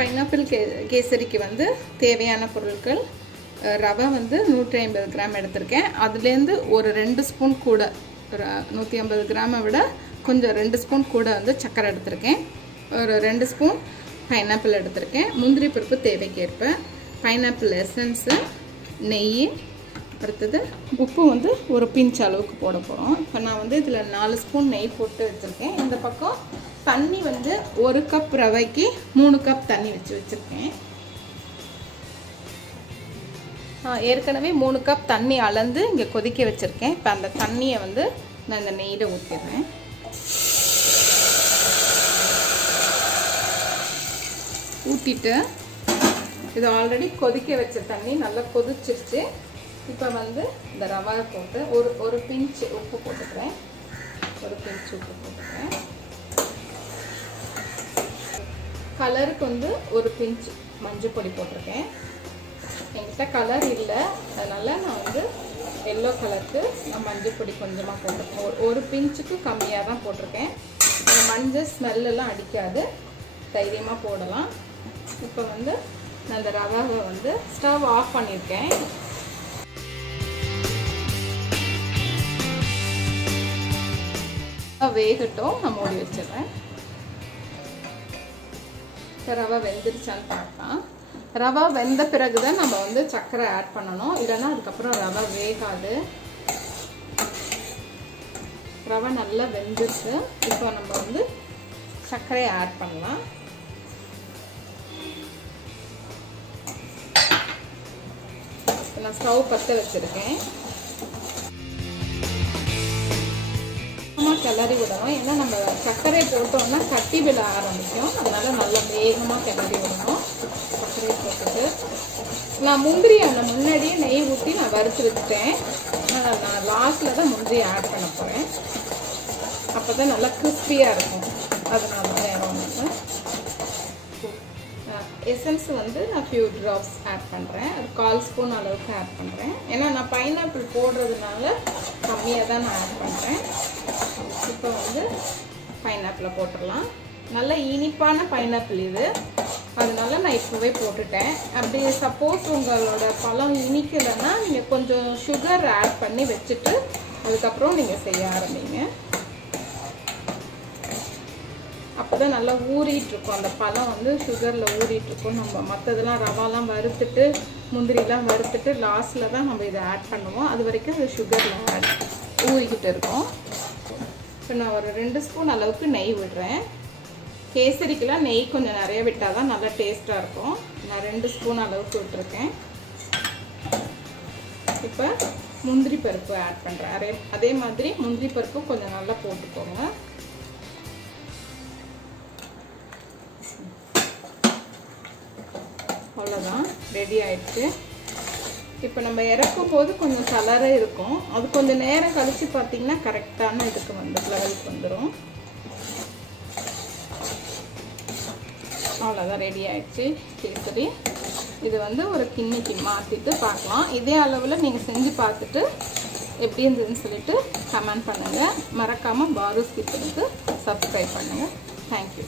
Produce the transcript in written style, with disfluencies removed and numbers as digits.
Pineapple கேசரிக்கு வந்து தேவையான பொருட்கள் ரவை வந்து 150 கிராம் எடுத்திருக்கேன். அதுலேருந்து ஒரு 2 ஸ்பூன் கூட, 150 கிராமை விட கொஞ்சம் 2 ஸ்பூன் கூட வந்து சர்க்கரை எடுத்திருக்கேன். ஒரு 2 ஸ்பூன் பைனாப்பிள் எடுத்திருக்கேன். முந்திரி பருப்பு தேவைக்கேற்ப, பைனாப்பிள் எசன்ஸு, நெய், அடுத்தது உப்பு வந்து ஒரு பிஞ்ச் அளவுக்கு போட போகிறோம். இப்போ நான் வந்து இதில் 4 ஸ்பூன் நெய் போட்டு வச்சுருக்கேன். இந்த பக்கம் தண்ணி வந்து 1 கப் ரவைக்கு 3 கப் தண்ணி வச்சுருக்கேன். ஏற்கனவே 3 கப் தண்ணி அளந்து இங்கே கொதிக்க வச்சுருக்கேன். இப்போ அந்த தண்ணியை வந்து நான் இந்த நெய்யில் ஊற்றிடுறேன். ஊற்றிட்டு இது ஆல்ரெடி கொதிக்க வச்ச தண்ணி நல்லா கொதிச்சிருச்சு. இப்போ வந்து இந்த ரவை போட்டு ஒரு பிஞ்ச் உப்பு போட்டுக்கிறேன். கலருக்கு வந்து ஒரு பிஞ்ச் மஞ்சள் பொடி போட்டிருக்கேன். என்கிட்ட கலர் இல்லை, அதனால் நான் வந்து எல்லோ கலருக்கு நான் மஞ்சள் பொடி கொஞ்சமாக போட்டிருக்கேன். ஒரு பிஞ்சுக்கு கம்மியாக தான் போட்டிருக்கேன். மஞ்சள் ஸ்மெல்லாம் அடிக்காது, தைரியமாக போடலாம். இப்போ வந்து நான் இந்த ரவாவை வந்து ஸ்டவ் ஆஃப் பண்ணியிருக்கேன். வேகட்டும், நான் மூடி வச்சிடுறேன். ரவை வெந்துருச்சான்னு பார்க்கலாம். ரவை வெந்த பிறகு தான் நம்ம வந்து சர்க்கரை ஆட் பண்ணணும், இல்லைன்னா அதுக்கப்புறம் ரவை வேகாது. ரவை நல்லா வெந்துருச்சு. இப்போ நம்ம வந்து சர்க்கரையை ஆட் பண்ணலாம். நான் ஸ்டவ் பற்ற வச்சிருக்கேன். கிளறி விடணும், ஏன்னா நம்ம சர்க்கரை போட்டோம்னா கட்டி விட ஆரம்பிக்கும். அதனால நல்லா வேகமாக கிளறி விடணும். சர்க்கரையை போட்டுட்டு நான் முந்திரி அந்த முன்னாடியே நெய் ஊற்றி நான் வறுத்து வச்சுட்டேன். ஆனால் நான் லாஸ்ட்டில் தான் முந்திரி ஆட் பண்ண போகிறேன். அப்போ தான் நல்லா கிறிஸ்பியாக இருக்கும். அதனால வேறு ஒன்று எசன்ஸ் வந்து நான் ஃபியூ ட்ராப்ஸ் ஆட் பண்ணுறேன். அது 1/4 ஸ்பூன் அளவுக்கு ஆட் பண்ணுறேன். ஏன்னா நான் பைனாப்பிள் போடுறதுனால கம்மியாக தான் நான் ஆட் பண்ணுறேன். இப்போ வந்து பைனாப்பிளை போட்டுடலாம். நல்ல இனிப்பான பைனாப்பிள் இது, அதனால நான் இப்போவே போட்டுட்டேன். அப்படி சப்போஸ் உங்களோட பழம் இனிக்கலைன்னா நீங்கள் கொஞ்சம் சுகர் ஆட் பண்ணி வச்சுட்டு அதுக்கப்புறம் நீங்கள் செய்ய ஆரம்பிங்க. அப்போ தான் நல்லா ஊறிட்டுருக்கும். அந்த பழம் வந்து சுகரில் ஊறிட்டுருக்கும். நம்ம மற்றதெல்லாம் ரவாலாம் வறுத்துட்டு முந்திரிலாம் வறுத்துட்டு லாஸ்ட்டில் தான் நம்ம இதை ஆட் பண்ணுவோம். அது வரைக்கும் அது சுகரில் ஊறிக்கிட்டு இருக்கும். இப்போ நான் ஒரு 2 ஸ்பூன் அளவுக்கு நெய் விடுறேன். கேசரிக்கெலாம் நெய் கொஞ்சம் நிறைய விட்டால் தான் நல்லா டேஸ்ட்டாக இருக்கும். நான் 2 ஸ்பூன் அளவுக்கு விட்டுருக்கேன். இப்போ முந்திரி பருப்பு ஆட் பண்ணுறேன். அதே மாதிரி முந்திரி பருப்பு கொஞ்சம் நல்லா போட்டுக்கோங்க. அவ்வளோதான், ரெடி ஆயிடுச்சு. இப்போ நம்ம இறக்கும் போது கொஞ்சம் கலராக இருக்கும். அது கொஞ்சம் நேரம் கழித்து பார்த்தீங்கன்னா கரெக்டான இதுக்கு வந்து லெவலுக்கு வந்துடும். அவ்வளோதான், ரெடி ஆயிடுச்சு கேசரி. இது வந்து ஒரு கிண்ணிக்கு மாற்றிட்டு பார்க்கலாம். இதே அளவில் நீங்கள் செஞ்சு பார்த்துட்டு எப்படி இருந்ததுன்னு சொல்லிட்டு கமெண்ட் பண்ணுங்கள். மறக்காமல் பாரு ஸ்கிப்புக்கு சப்ஸ்கிரைப் பண்ணுங்கள். தேங்க்யூ.